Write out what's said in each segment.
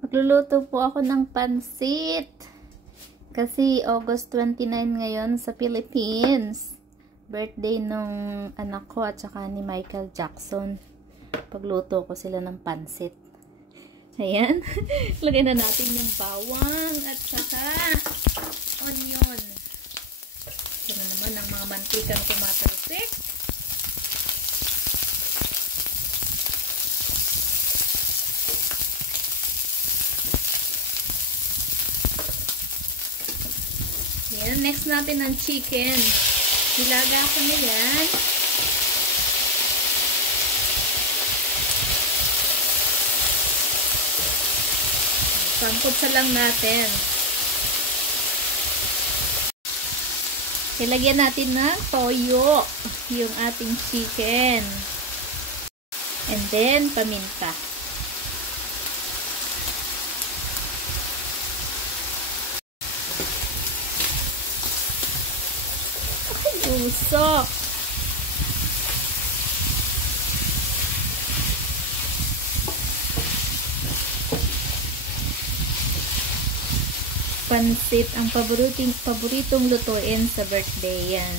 Magluluto po ako ng pansit. Kasi August 29 ngayon sa Philippines. Birthday nung anak ko at saka ni Michael Jackson. Pagluto ko sila ng pansit. Ayan. Lagay na natin yung bawang at saka onion. Ito na naman ang mga mantikang tumatalsik. Yan, next natin ang chicken. Nilaga ko na yan. Sangkot sa lang natin. Ilagyan natin ng toyo yung ating chicken. And then, paminta. Usok. Pansit ang paboritong lutuin sa birthday yan.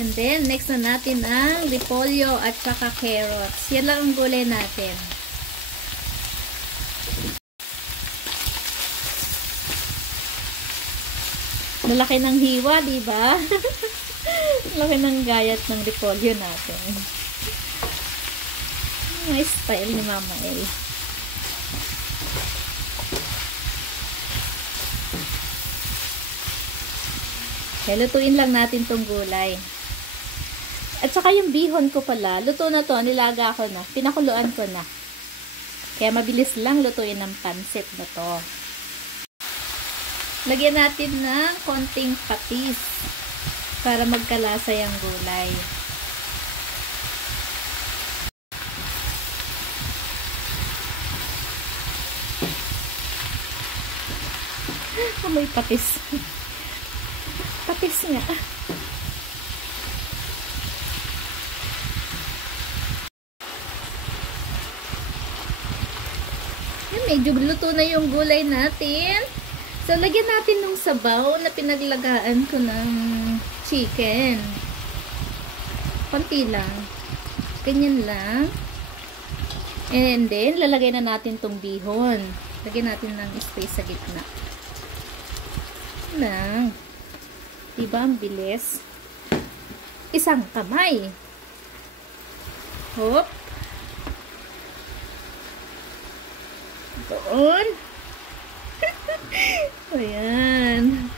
And then, next na natin ang repolyo at saka carrots. Yan lang ang gulay natin. Malaki ng hiwa, diba? Malaki ng gayat ng repolyo natin. May style ni Mama El. Kaya lutuin lang natin tong gulay. At saka yung bihon ko pala, luto na to, nilaga ko na, pinakuluan ko na. Kaya mabilis lang lutuin ng pansit na to. Lagyan natin ng konting patis para magkalasa yung gulay. Amoy patis. Patis nga. Medyo luto na yung gulay natin. So, lagyan natin ng sabaw na pinaglagaan ko ng chicken. Konti lang. Ganyan lang. And then, lalagay na natin tong bihon. Lagyan natin ng space sa gitna. Lang. Diba ang bilis? Isang kamay. Hop. Doon. Ayan.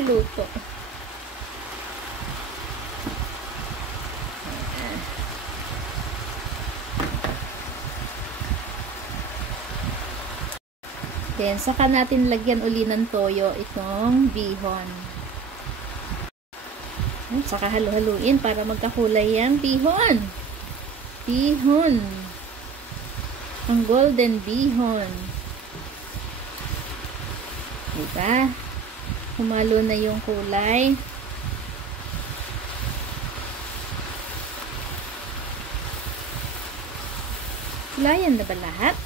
Luto. Then, saka natin lagyan uli ng toyo itong bihon. Saka halu-haluin para magkakulay yung bihon. Bihon. Ang golden bihon. Diba? Humalo na yung kulay. Kulayan na ba lahat?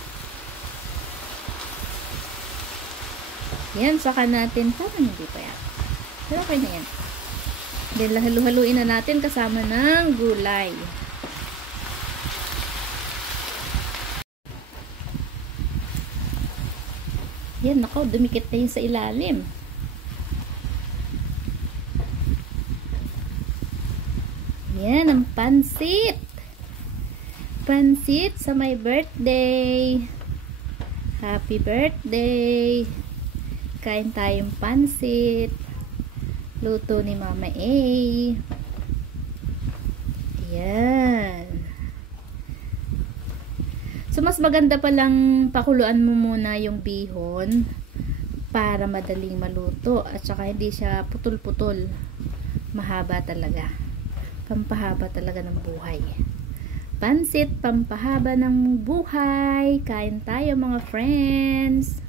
Yan, saka natin. Parang hindi pa yan. Pero okay na yan. Then, halu-haluin na natin kasama ng gulay. Yan, nako, dumikit na yun sa ilalim. Yan, ang pansit. Pansit sa my birthday. Happy birthday. Kain tayong pansit. Luto ni Mama A. Yan. So, mas maganda palang pakuluan mo muna yung bihon para madaling maluto at saka hindi siya putol-putol. Mahaba talaga. Pampahaba talaga ng buhay. Pansit, pampahaba ng buhay. Kain tayo mga friends.